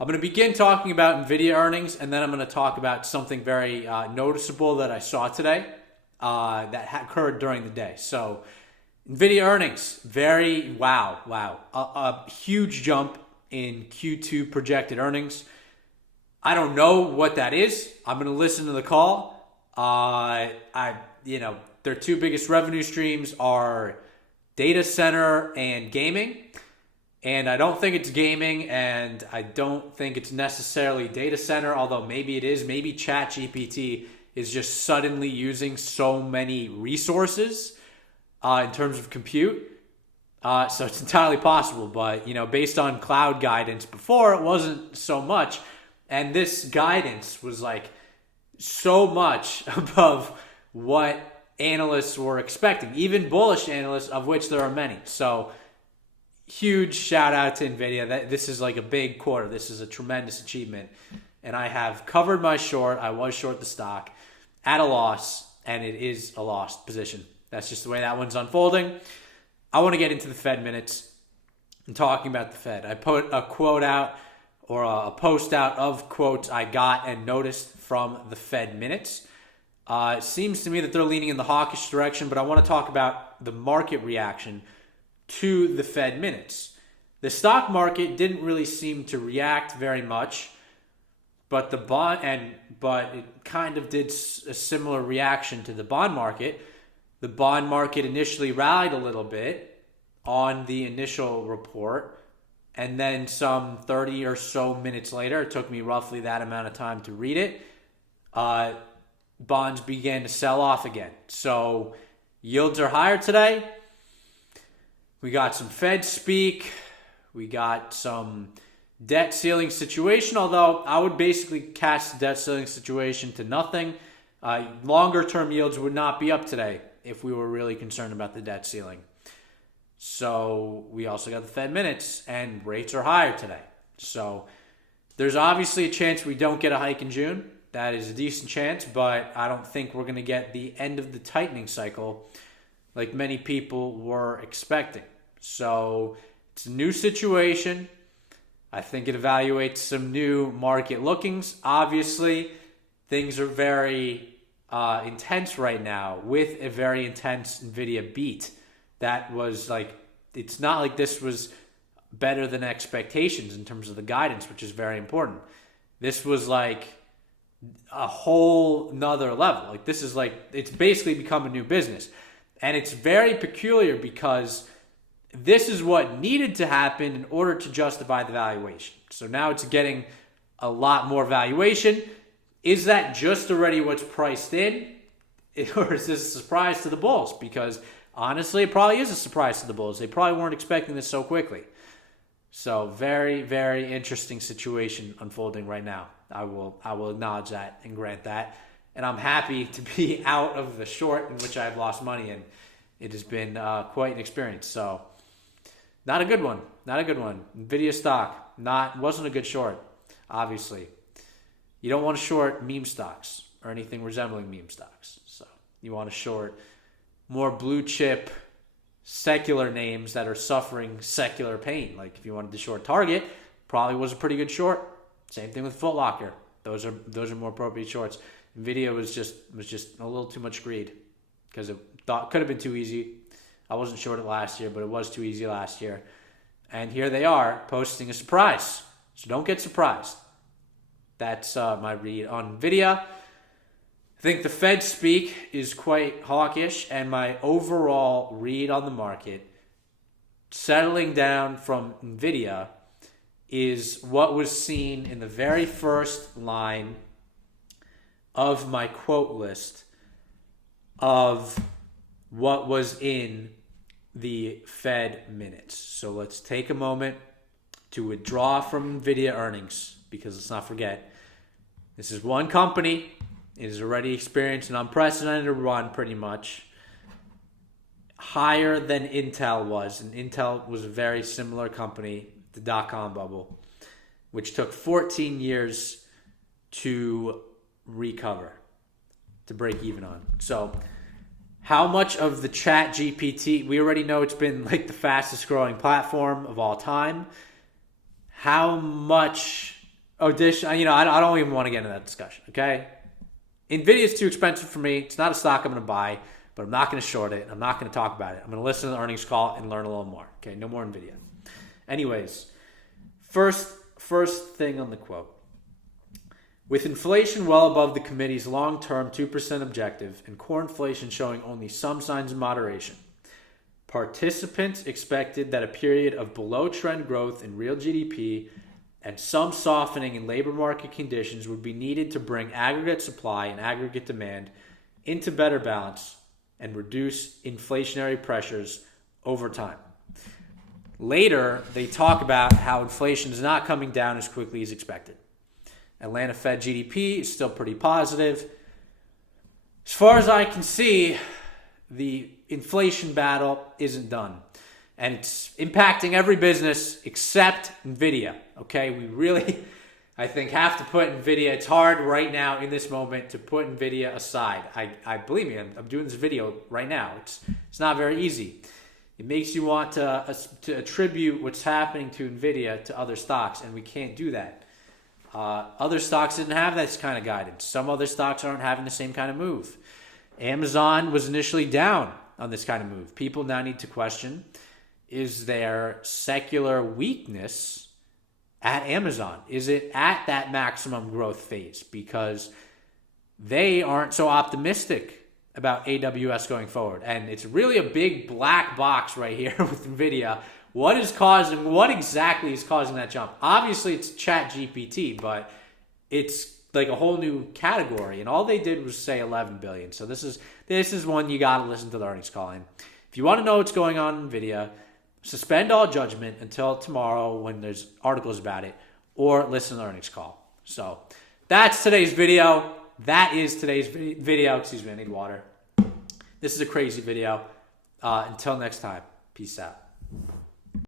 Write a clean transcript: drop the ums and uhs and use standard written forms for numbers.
I'm going to begin talking about Nvidia earnings, and then I'm going to talk about something very noticeable that I saw today that occurred during the day. So, Nvidia earnings, wow. A huge jump in Q2 projected earnings. I don't know what that is. I'm going to listen to the call. Their two biggest revenue streams are data center and gaming. And I don't think it's gaming, and I don't think it's necessarily data center, although maybe it is. Maybe ChatGPT is just suddenly using so many resources in terms of compute. So it's entirely possible. But, based on cloud guidance before, it wasn't so much. And this guidance was like so much above what analysts were expecting, even bullish analysts, of which there are many. So huge shout out to Nvidia. This is like a big quarter. This is a tremendous achievement. And I have covered my short. I was short the stock at a loss, and it is a lost position. That's just the way that one's unfolding. I want to get into the Fed minutes and talking about the Fed. I put a quote out or a post out of quotes I got and noticed from the Fed minutes. It seems to me that they're leaning in the hawkish direction, but I want to talk about the market reaction to the Fed minutes. The stock market didn't really seem to react very much, but it kind of did a similar reaction to the bond market. The bond market initially rallied a little bit on the initial report, and then some 30 or so minutes later, it took me roughly that amount of time to read it, bonds began to sell off again. So yields are higher today. We got some Fed speak. We got some debt ceiling situation, although I would basically cast the debt ceiling situation to nothing. Longer term yields would not be up today if we were really concerned about the debt ceiling. So we also got the Fed minutes, and rates are higher today. So there's obviously a chance we don't get a hike in June. That is a decent chance, but I don't think we're going to get the end of the tightening cycle like many people were expecting. So it's a new situation. I think it evaluates some new market lookings. Obviously, things are very intense right now with a very intense Nvidia beat. That was it's not like this was better than expectations in terms of the guidance, which is very important. This was like a whole nother level. It's basically become a new business. And it's very peculiar because this is what needed to happen in order to justify the valuation. So now it's getting a lot more valuation. Is that just already what's priced in? Or is this a surprise to the bulls? Because honestly, it probably is a surprise to the bulls. They probably weren't expecting this so quickly. So very, very interesting situation unfolding right now. I will acknowledge that and grant that. And I'm happy to be out of the short in which I've lost money in. It has been quite an experience. So not a good one. Nvidia stock wasn't a good short, obviously. You don't want to short meme stocks or anything resembling meme stocks. So you want to short more blue chip secular names that are suffering secular pain. Like if you wanted to short Target, probably was a pretty good short. Same thing with Foot Locker. Those are more appropriate shorts. Nvidia was just a little too much greed because it could have been too easy. I wasn't short it last year, but it was too easy last year. And here they are posting a surprise. So don't get surprised. That's my read on Nvidia. I think the Fed speak is quite hawkish, and my overall read on the market, settling down from Nvidia, is what was seen in the very first line of my quote list of what was in the Fed minutes. So let's take a moment to withdraw from Nvidia earnings, because let's not forget, this is one company. It has already experienced an unprecedented run, pretty much higher than Intel was. And Intel was a very similar company, the dot-com bubble, which took 14 years to recover, to break even on. So how much of the Chat GPT, we already know it's been like the fastest growing platform of all time. How much I don't even want to get into that discussion, okay? Nvidia is too expensive for me. It's not a stock I'm going to buy, but I'm not going to short it. I'm not going to talk about it. I'm going to listen to the earnings call and learn a little more, okay? No more Nvidia. Anyways, first thing on the quote. With inflation well above the committee's long-term 2% objective and core inflation showing only some signs of moderation, participants expected that a period of below-trend growth in real GDP and some softening in labor market conditions would be needed to bring aggregate supply and aggregate demand into better balance and reduce inflationary pressures over time. Later, they talk about how inflation is not coming down as quickly as expected. Atlanta Fed GDP is still pretty positive. As far as I can see, the inflation battle isn't done. And it's impacting every business except Nvidia. Okay, we really, I think, have to put Nvidia. It's hard right now in this moment to put Nvidia aside. I believe me, I'm doing this video right now. It's not very easy. It makes you want to attribute what's happening to Nvidia to other stocks, and we can't do that. Other stocks didn't have this kind of guidance. Some other stocks aren't having the same kind of move. Amazon was initially down on this kind of move. People now need to question, is there secular weakness at Amazon? Is it at that maximum growth phase? Because they aren't so optimistic about AWS going forward. And it's really a big black box right here with Nvidia. What exactly is causing that jump? Obviously, it's ChatGPT, but it's like a whole new category. And all they did was say 11 billion. So this is one you got to listen to the earnings call in. If you want to know what's going on in Nvidia, suspend all judgment until tomorrow when there's articles about it, or listen to the earnings call. So that's today's video. That is today's video. Excuse me, I need water. This is a crazy video. Until next time, peace out.